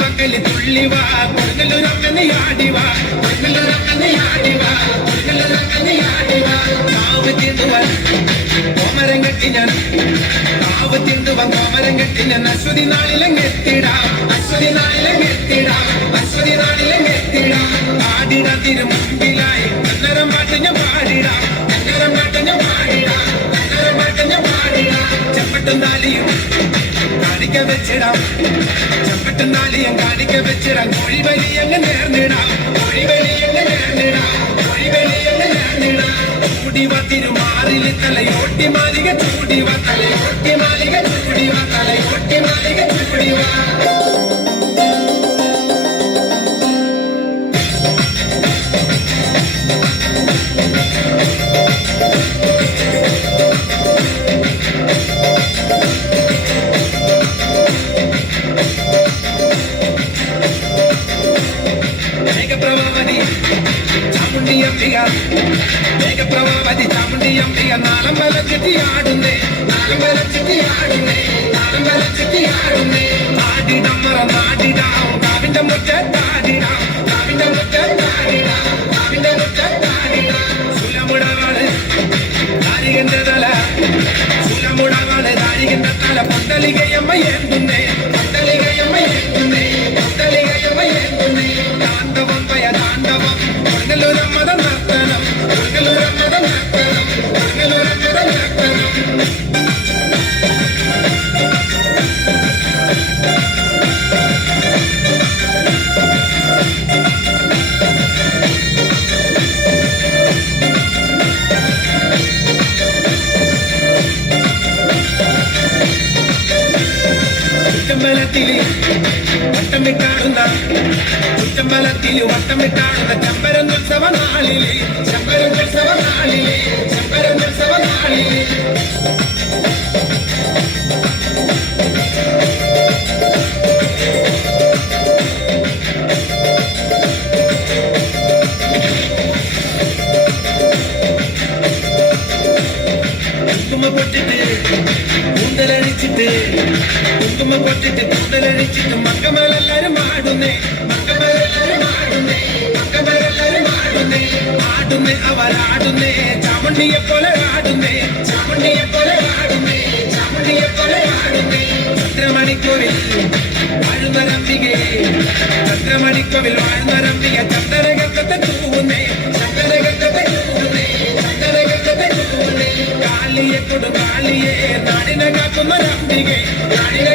പക്കല് തുള്ളിവാ കൊടുങ്ങല്ലൂരമ്മനെ ആടിവാ കൊടുങ്ങല്ലൂരമ്മനെ ആടിവാ കൊടുങ്ങല്ലൂരമ്മനെ ആടിവാ കാവ് തിന്നുവാൻ കോമരം കെട്ടി ഞാൻ കാവ് തിന്നുവാൻ കോമരം കെട്ടി ഞാൻ അശ്വതി നാളിലെത്തിടാം അശ്വതി നാളിലെത്തിടാം അശ്വതി നാളിലെത്തിടാം ആടിട തിരു മുമ്പിലായി അന്നരം പാട്ട് ഞാൻ പാടിടാം അന്നരം പാട്ട് ഞാൻ പാടിടാം അന്നരം പാട്ട് ഞാൻ പാടിടാം ചെപ്പട്ടും താലിയും കാണിക്ക വെച്ചിടാം ചെപ്പട്ടും താലിയും കാണിക്ക വെച്ചിടാം കോഴിവലി അങ്ങ് നേർന്നിടാം കോഴിവലി അങ്ങ് നേർന്നിടാം കോഴിവലി അങ്ങ് നേർന്നിടാം ചൂടിവ തിരുമാറില് തലയോട്ടി മാലിക ചൂടിവ തലയോട്ടി മാലിക ചൂടിവ തലയോട്ടി മാലിക ചൂടിവ മേഘപ്രഭാവതി ചാമുണ്ടി അമ്പിക നാളം വലച്ചിട്ടിയാടുന്നേ നാളം വലച്ചിട്ടിയാടുന്നേ നാളം വലച്ചിട്ടിയാടുന്നേ ആടിടമ്മറ നാടിടാം കാവിന്റെ മുറ്റത്താടിടാം കാവിന്റെ മുറ്റത്താടിടാം കാവിന്റെ മുറ്റത്താടിടാം സുലമുടവാള് നാരികന്റെ തല സുലമുടവാള് നാരികന്റെ തല പൊന്തലികയമ്മ ഏന്തുന്നേ പൊന്തലികയമ്മ ഏന്തുന്നേ പൊന്തലികയമ്മ ഏന്തുന്നേ താണ്ഡവം പയ താണ്ഡവം കൊടുങ്ങല്ലൂരമ്മത നർത്തനം കൊടുങ്ങല്ലൂരമ്മത നർത്തനം കൊടുങ്ങല്ലൂരമ്മത നർത്തനം ചുറ്റമ്പലത്തില് വട്ടമിട്ടാടുന്ന ചുറ്റമ്പലത്തില് വട്ടമിട്ടാടുന്ന ചമ്പരന്നുത്സവ നാളില് ചമ്പരന്നുത്സവ നാളില് ചമ്പരന്നുത്സവ നാളില് കുങ്കുമ പൊട്ടിട്ട് കൂന്തലഴിച്ചിട്ട് കുങ്കുമ പൊട്ടിട്ട് കൂന്തലഴിച്ചിട്ട് മക്കമേലെല്ലാരും ആടുന്നേ മക്കമേലെല്ലാരും ആടുന്നേ മക്കമേലെല്ലാരും ആടുന്നേ ആടുന്നേ അവരാടുന്നേ ചാമുണ്ടിയെ പോലെ ആടുന്നേ ചാമുണ്ടിയെ പോലെ ആടുന്നേ ചാമുണ്ടിയെ പോലെ ആടുന്നേ ചന്ദ്രമണിക്കോവിൽ വാഴുന്നരമ്പികെ ചന്ദ്രമണിക്കോവിൽ വാഴുന്നരമ്പിക ചന്ദ്രകത്തെ തൂവുന്നേ ചന്ദ്രകത്തെ തൂവുന്നേ ചന്ദ്രകത്തെ തൂവുന്നേ കാളിയെ കൊടു കാളിയെ നാടിനെ കാക്കുന്ന രമ്പികെ നാടിനെ